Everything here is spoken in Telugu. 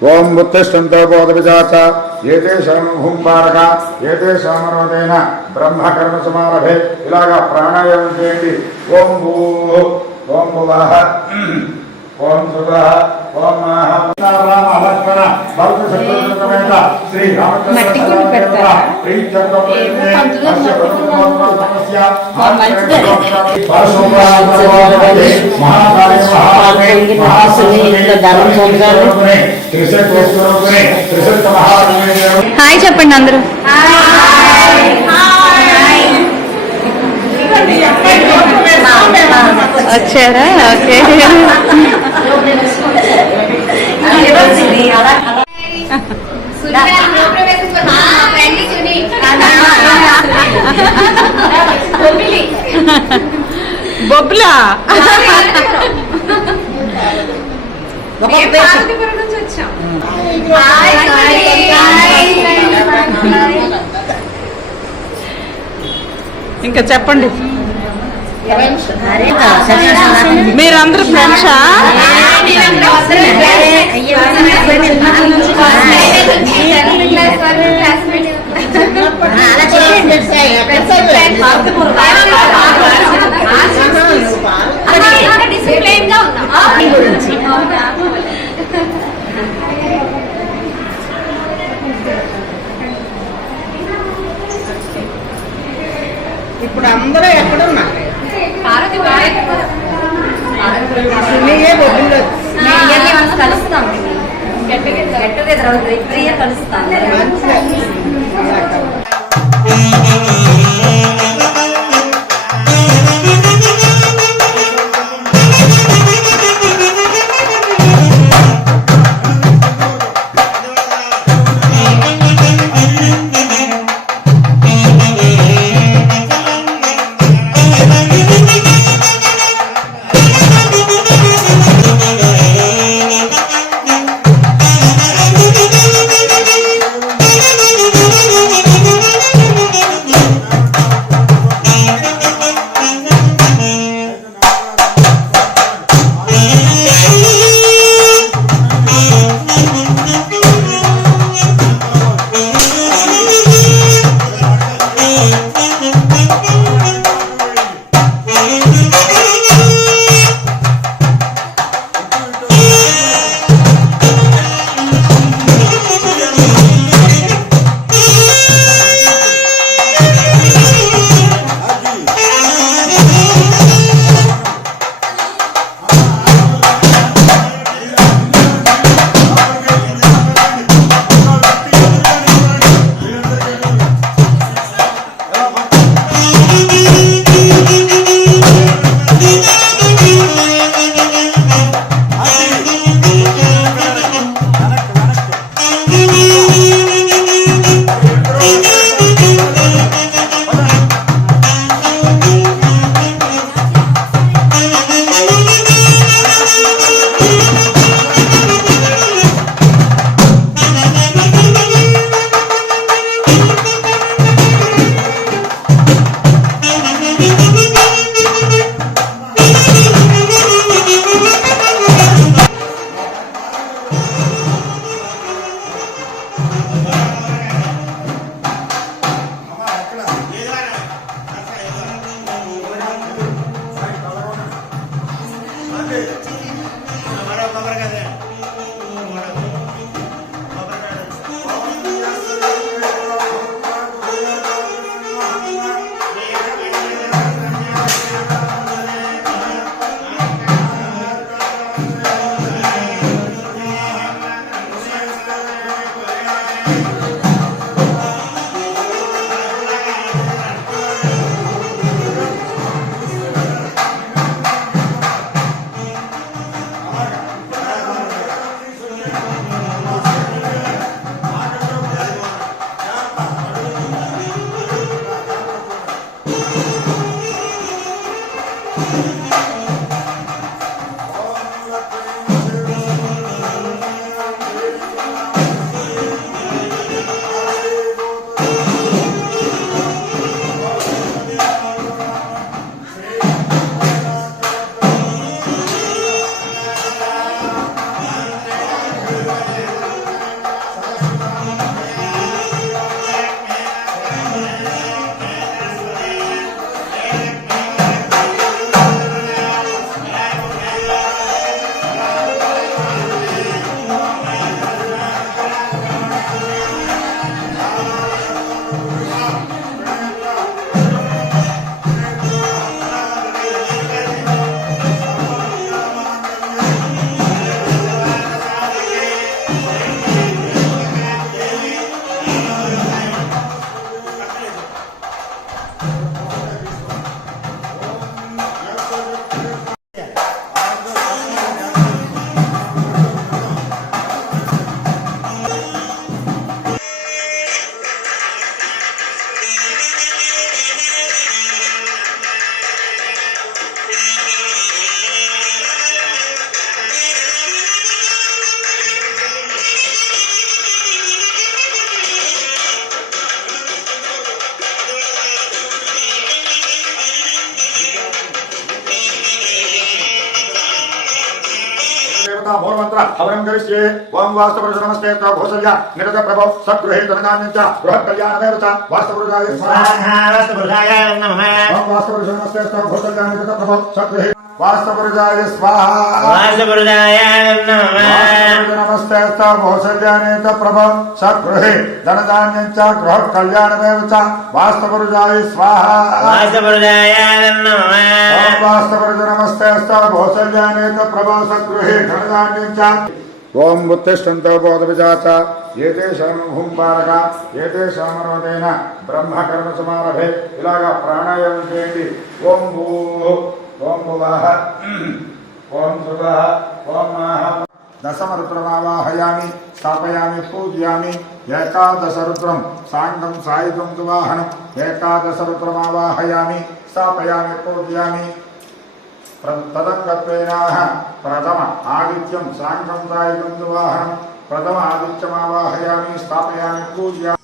ఓం ఉత్తిష్టంతో బోధవిజాచ ఏతేషాం హుంబారక ఏతేషామరోదేన బ్రహ్మకర్మ సమారభే. ఇలాగా ప్రాణాయామం చేయండి. ఓం భూ ఓం భువః ఓం సువః ఓం లక్ష్మణ భరత శత్రుఘ్నసమేత శ్రీ రామచంద్ర హాయ్ చెప్పండి అందరూ. వచ్చారా? ఓకే. బొబ్బులా ఇంకా చెప్పండి. మీరందరూ ఫ్రెండ్సా? ఇప్పుడు అందరూ ఎక్కడున్నారు? కలుస్తాం. గెట్ టుగెదర్ 3 ఇయర్ కలుస్తాం. सर्वत्र अवरं करिष्ये ओम वास्तुपुरुष नमस्ते भूषल्य निरत प्रभो सद्गृहे धनधान्यञ्च गृह कल्याणमेव च वास्तुपुरुषाय स्वाहा वास्तुपुरुषाय नमः ओम वास्तुपुरुष नमस्ते भूषल्य निरत प्रभो सद्गृहे वास्तुपुरुषाय स्वाहा वास्तुपुरुषाय नमः नमस्ते भूषल्य निरत प्रभो सद्गृहे धनधान्यञ्च गृह कल्याणमेव च वास्तुपुरुषाय स्वाहा वास्तुपुरुषाय नमः वास्तुपुरुष नमस्ते भूषल्य निरत प्रभो सद्गृहे धनधान्यञ्च ओम उत्तिष्ठन्तो बोधविजाता एतेषां हुंबारका एतेषामर्वतेन ब्रह्मकर्म समारभे इलागा प्राणायामं చేయండి ओम भूः ओम भुवः ओम सुवः ओम महः दशमरुद्रमावाहयामि स्थापयामि पूजयामि एकादशरुद्रं साङ्गं सायुधं दुवाहनम् एकादशरुद्रमावाहयामि स्थापयामि पूजयामि तदङ्गत्वेनाः प्रथम आदित्यं साङ्गं सायुधं दुवाहनम् प्रथम आदित्यमावाहयामि स्थापयामि पूजयामि